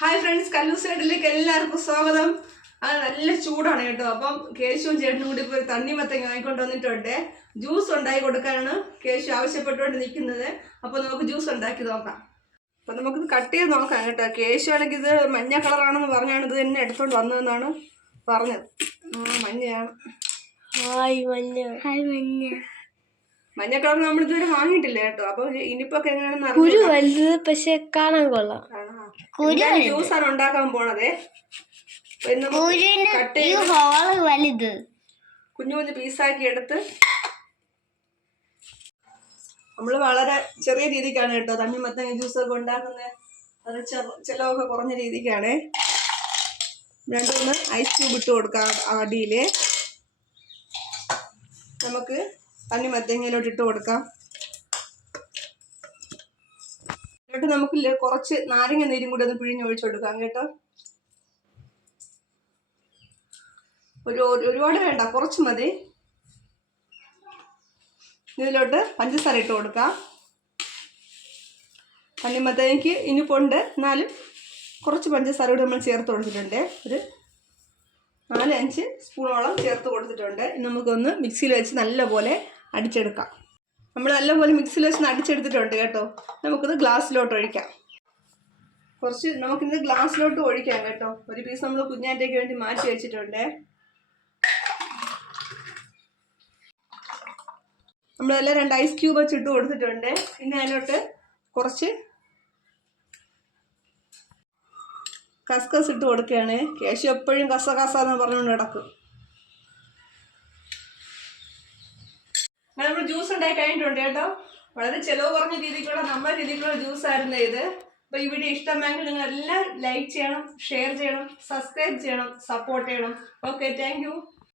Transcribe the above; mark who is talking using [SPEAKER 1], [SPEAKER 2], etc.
[SPEAKER 1] Hi friends കല്ലു സൈഡിലേക്ക് എല്ലാവർക്കും സ്വാഗതം. ആ നല്ല ചൂടാണ് കേട്ടോ. അപ്പം കേശുവും ചേട്ടനും കൂടി ഇപ്പോൾ ഒരു തണ്ണിമത്തങ്ങ വാങ്ങിക്കൊണ്ട് വന്നിട്ടുണ്ട്. ജ്യൂസ് ഉണ്ടാക്കി കൊടുക്കാനാണ് കേശു ആവശ്യപ്പെട്ടുകൊണ്ട് നിൽക്കുന്നത്. അപ്പോൾ നമുക്ക് ജ്യൂസ് ഉണ്ടാക്കി നോക്കാം. അപ്പം നമുക്ക് കട്ട് ചെയ്ത് നോക്കാം കേട്ടോ. കേശു ആണെങ്കിൽ ഇത് മഞ്ഞ കളറാണെന്ന് പറഞ്ഞാണ് ഇത് തന്നെ എടുത്തുകൊണ്ട് വന്നതെന്നാണ് പറഞ്ഞത്. ആ മഞ്ഞയാണ്.
[SPEAKER 2] ഹായ് മഞ്ഞ. ഹായ് മഞ്ഞ.
[SPEAKER 1] മഞ്ഞ കളർ നമ്മൾ ഇതുവരെ വാങ്ങിയിട്ടില്ല കേട്ടോ. അപ്പൊ ഇനിയിപ്പോ എങ്ങനെയാണെന്ന്
[SPEAKER 2] കുരു വലുത് പക്ഷെ കാണാൻ കൊള്ളാം.
[SPEAKER 1] ആണ് ഉണ്ടാക്കാൻ പോണത്.
[SPEAKER 2] വലുത്.
[SPEAKER 1] കുഞ്ഞു കുഞ്ഞു പീസാക്കി എടുത്ത് നമ്മൾ വളരെ ചെറിയ രീതിക്കാണ് കേട്ടോ തണ്ണിമത്തങ്ങ ജ്യൂസൊക്കെ ഉണ്ടാക്കുന്നത് അത് ചെറു ചിലവൊക്കെ കുറഞ്ഞ രീതിക്കാണ്. രണ്ടൊന്ന് ഐസ് ക്യൂബ് ഇട്ട് കൊടുക്കാം അടിയിൽ നമുക്ക് തണ്ണിമത്തങ്ങയിലോട്ട് ഇട്ട് കൊടുക്കാം. എന്നിട്ട് നമുക്ക് കുറച്ച് നാരങ്ങ നീരും കൂടി ഒന്ന് പിഴിഞ്ഞ് ഒഴിച്ചു കൊടുക്കാം കേട്ടോ. ഒരു ഒരു- ഒരുപാട് വേണ്ട കുറച്ച് മതി. ഇതിലോട്ട് പഞ്ചസാര ഇട്ട് കൊടുക്കാം. തണ്ണിമത്തേക്ക് ഇനിപ്പുണ്ട്. എന്നാലും കുറച്ച് പഞ്ചസാര കൂടി നമ്മൾ ചേർത്ത് കൊടുത്തിട്ടുണ്ട്. ഒരു നാല് അഞ്ച് സ്പൂണോളം ചേർത്ത് കൊടുത്തിട്ടുണ്ട്. നമുക്കൊന്ന് മിക്സിയിൽ വെച്ച് നല്ലപോലെ അടിച്ചെടുക്കാം. നമ്മൾ നല്ലപോലെ മിക്സിയിൽ വെച്ച് അടിച്ചെടുത്തിട്ടുണ്ട് കേട്ടോ. നമുക്കിത് ഗ്ലാസ്സിലോട്ട് ഒഴിക്കാം. കുറച്ച് നമുക്കിത് ഗ്ലാസ്സിലോട്ട് ഒഴിക്കാം കേട്ടോ. ഒരു പീസ് നമ്മൾ കുഞ്ഞാറ്റയ്ക്ക് വേണ്ടി മാറ്റി വെച്ചിട്ടുണ്ട്. നമ്മൾ നമ്മളെല്ലാം രണ്ട് ഐസ് ക്യൂബ് വെച്ച് ഇട്ട് കൊടുത്തിട്ടുണ്ട്. പിന്നെ അതിലോട്ട് കുറച്ച് കസ്കസ് ഇട്ട് കൊടുക്കുകയാണ്. കേശു എപ്പോഴും കസ കസ എന്ന് പറഞ്ഞുകൊണ്ട് കിടക്കും നമ്മൾ ജ്യൂസ് ഉണ്ടാക്കി കഴിഞ്ഞിട്ടുണ്ട് കേട്ടോ. വളരെ ചിലവ് കുറഞ്ഞ രീതിക്കുള്ള നമ്മുടെ രീതിക്കുള്ള ജ്യൂസ് ആയിരുന്നു ഇത്. അപ്പൊ ഈ വീഡിയോ ഇഷ്ടമായെങ്കിൽ നിങ്ങൾ എല്ലാം ലൈക്ക് ചെയ്യണം ഷെയർ ചെയ്യണം സബ്സ്ക്രൈബ് ചെയ്യണം സപ്പോർട്ട് ചെയ്യണം. Okay thank